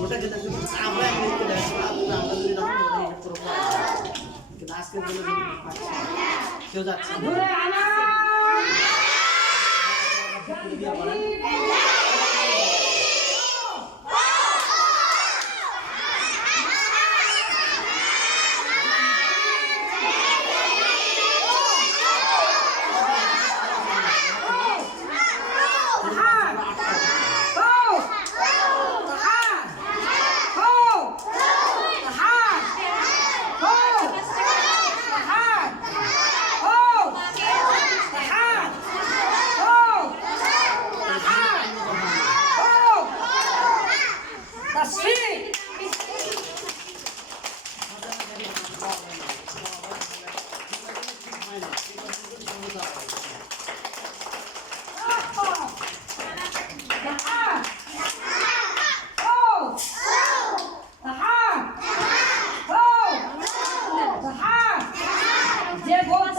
ওটা শুধু আমরা আমরা যদি পড়াবো। কিন্তু আজকে কেউ যাচ্ছে না। જે ગોળ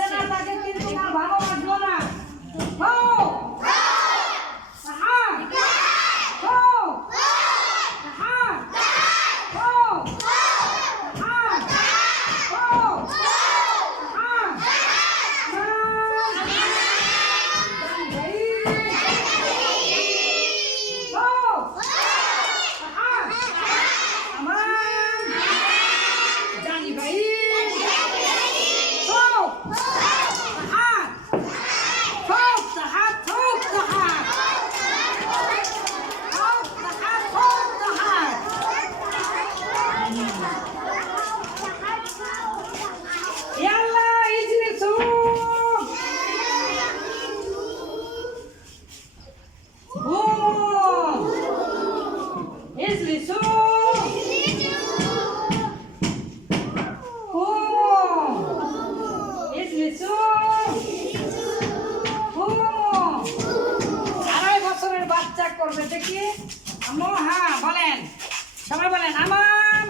বলেন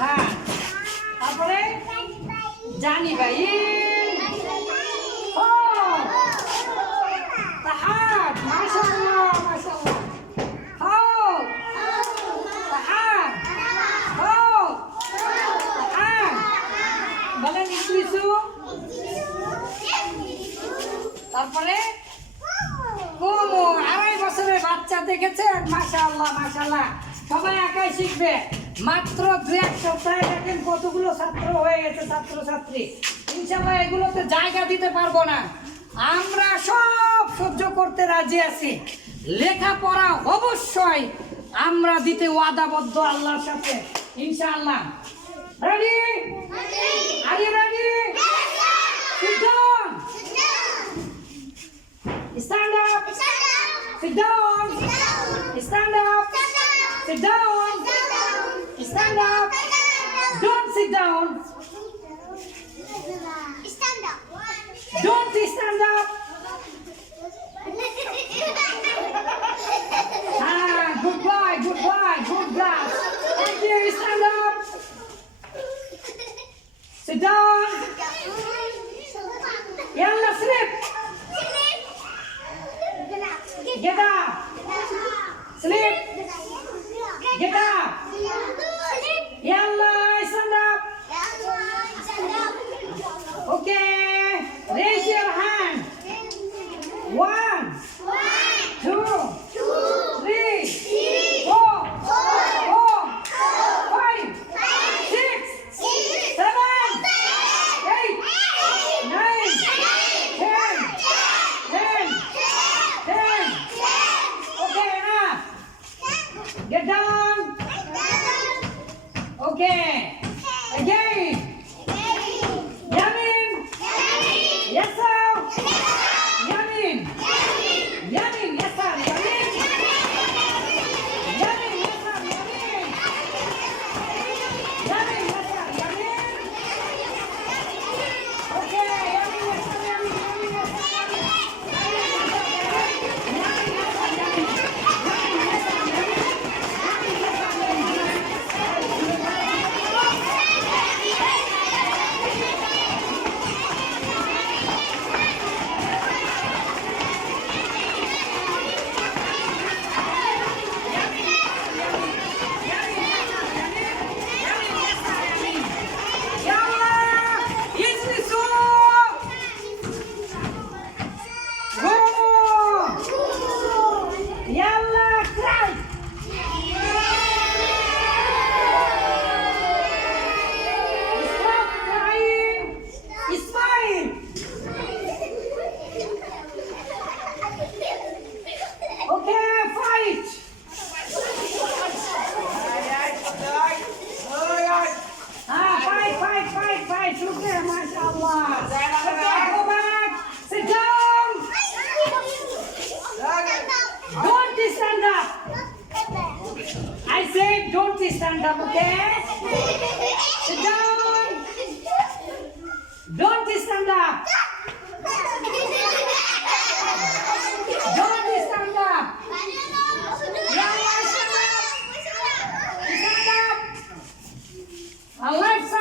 হ্যাঁ। তারপরে? জানি ভাই। বলেন ইংলিশু। তারপরে? আড়াই বছরের বাচ্চা দেখেছেন? মাশাআল্লাহ মাশাআল্লাহ। সবাই একাই শিখবে। মাত্র দু এক সপ্তাহে দেখেন কতগুলো ছাত্র হয়ে গেছে ছাত্র ছাত্রী ইনশাল্লাহ এগুলোতে জায়গা দিতে পারব না। আমরা সব সহ্য করতে রাজি আছি। লেখাপড়া অবশ্যই আমরা দিতে ওয়াদাবদ্ধ আল্লাহর সাথে। ইনশাআল্লাহ। Ready are you ready Sit down. Stand up. Sit down. Stand up. Sit down. Stand up. Don't sit down. Stand up! Don't stand up. Ah, goodbye, goodbye, good girl. Thank you. Stand up. Sit down. Yalla, sleep. Get up. Sleep. Get up!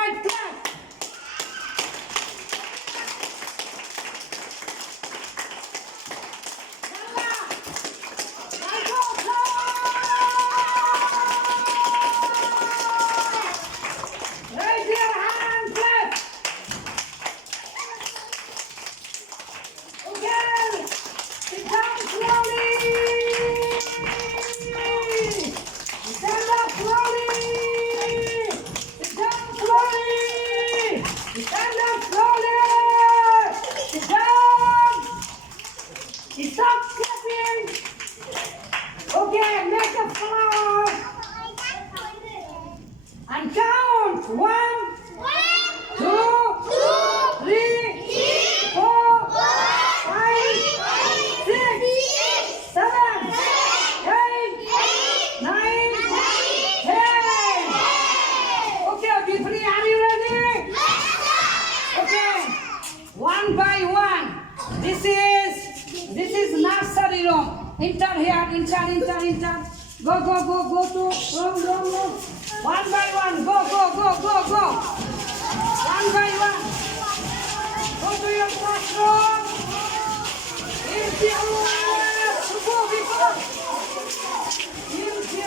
my God! And count one, one two, two, three, three four, four, five, five six, six, seven, seven eight, eight, nine, nine, ten. Okay, be free. Are you ready? Okay, one by one. This is this is nursery room. Enter here, enter, enter, enter. Go, go, go, go to. To your